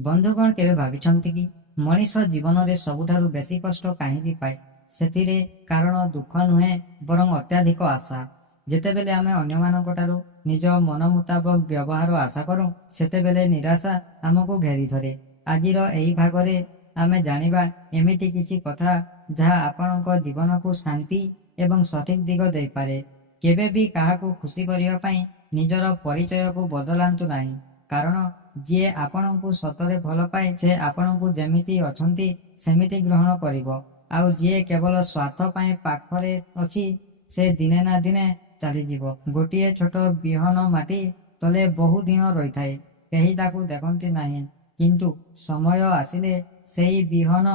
ବନ୍ଧୁଗଣ କେବେ ଭାବିଛନ୍ତି କି ମଣିଷ ଜୀବନରେ ସବୁଠାରୁ ବେଶୀ କଷ୍ଟ କାହିଁକି ପାଏ? ସେଥିରେ କାରଣ ଦୁଃଖ ନୁହେଁ ବରଂ ଅତ୍ୟାଧିକ ଆଶା। ଯେତେବେଳେ ଆମେ ଅନ୍ୟମାନଙ୍କ ଠାରୁ ନିଜ ମନ ମୁତାବକ ବ୍ୟବହାର ଆଶା କରୁ ସେତେବେଳେ ନିରାଶା ଆମକୁ ଘେରି ଧରେ। ଆଜିର ଏହି ଭାଗରେ ଆମେ ଜାଣିବା ଏମିତି କିଛି କଥା ଯାହା ଆପଣଙ୍କ ଜୀବନକୁ ଶାନ୍ତି ଏବଂ ସଠିକ ଦିଗ ଦେଇପାରେ। କେବେ ବି କାହାକୁ ଖୁସି କରିବା ପାଇଁ ନିଜର ପରିଚୟକୁ ବଦଳାନ୍ତୁ ନାହିଁ, କାରଣ ଯିଏ ଆପଣଙ୍କୁ ସତରେ ଭଲ ପାଏ ସେ ଆପଣଙ୍କୁ ଯେମିତି ଅଛନ୍ତି ସେମିତି ଗ୍ରହଣ କରିବ, ଆଉ ଯିଏ କେବଳ ସ୍ୱାର୍ଥ ପାଇଁ ପାଖରେ ଅଛି ସେ ଦିନେ ନା ଦିନେ ଚାଲିଯିବ। ଗୋଟିଏ ଛୋଟ ବିହନ ମାଟି ତଳେ ବହୁ ଦିନ ରହିଥାଏ, କେହି ତାକୁ ଦେଖନ୍ତି ନାହିଁ, କିନ୍ତୁ ସମୟ ଆସିଲେ ସେହି ବିହନ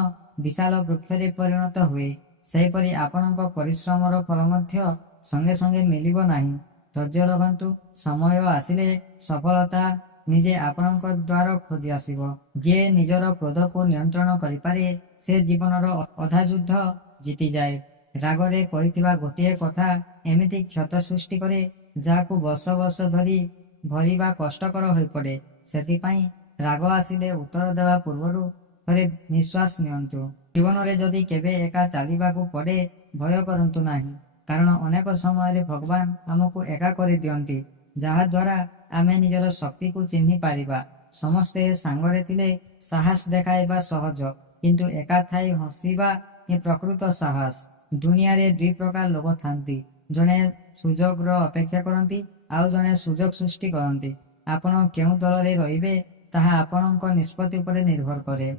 ବିଶାଳ ବୃକ୍ଷରେ ପରିଣତ ହୁଏ। ସେହିପରି ଆପଣଙ୍କ ପରିଶ୍ରମର ଫଳ ମଧ୍ୟ ସଙ୍ଗେ ସଙ୍ଗେ ମିଳିବ ନାହିଁ। ଧୈର୍ଯ୍ୟ ରଖନ୍ତୁ, ସମୟ ଆସିଲେ ସଫଳତା ନିଜେ ଆପଣଙ୍କ ଦ୍ୱାର ଖୋଜି ଆସିବ। ଯିଏ ନିଜର କ୍ରୋଧକୁ ନିୟନ୍ତ୍ରଣ କରିପାରେ ସେ ଜୀବନର ଅଧା ଯୁଦ୍ଧ ଜିତିଯାଏ। ରାଗରେ କହିଥିବା ଗୋଟିଏ କଥା ଏମିତି କ୍ଷତ ସୃଷ୍ଟି କରେ ଯାହାକୁ ବର୍ଷ ବର୍ଷ ଧରି ଭରିବା କଷ୍ଟକର ହୋଇପଡ଼େ। ସେଥିପାଇଁ ରାଗ ଆସିଲେ ଉତ୍ତର ଦେବା ପୂର୍ବରୁ ଥରେ ନିଶ୍ୱାସ ନିଅନ୍ତୁ। ଜୀବନରେ ଯଦି କେବେ ଏକା ଚାଲିବାକୁ ପଡ଼େ ଭୟ କରନ୍ତୁ ନାହିଁ, କାରଣ ଅନେକ ସମୟରେ ଭଗବାନ ଆମକୁ ଏକା କରିଦିଅନ୍ତି ଯାହାଦ୍ୱାରା ଆମେ ନିଜର ଶକ୍ତିକୁ ଚିହ୍ନି ପାରିବା। ସମସ୍ତେ ସାଙ୍ଗରେ ଥିଲେ ସାହସ ଦେଖାଇବା ସହଜ, କିନ୍ତୁ ଏକା ଥାଇ ହସିବା ହିଁ ପ୍ରକୃତ ସାହସ। ଦୁନିଆରେ ଦୁଇ ପ୍ରକାର ଲୋକ ଥାନ୍ତି, ଜଣେ ସୁଯୋଗର ଅପେକ୍ଷା କରନ୍ତି ଆଉ ଜଣେ ସୁଯୋଗ ସୃଷ୍ଟି କରନ୍ତି। ଆପଣ କେଉଁ ଦଳରେ ରହିବେ ତାହା ଆପଣଙ୍କ ନିଷ୍ପତ୍ତି ଉପରେ ନିର୍ଭର କରେ।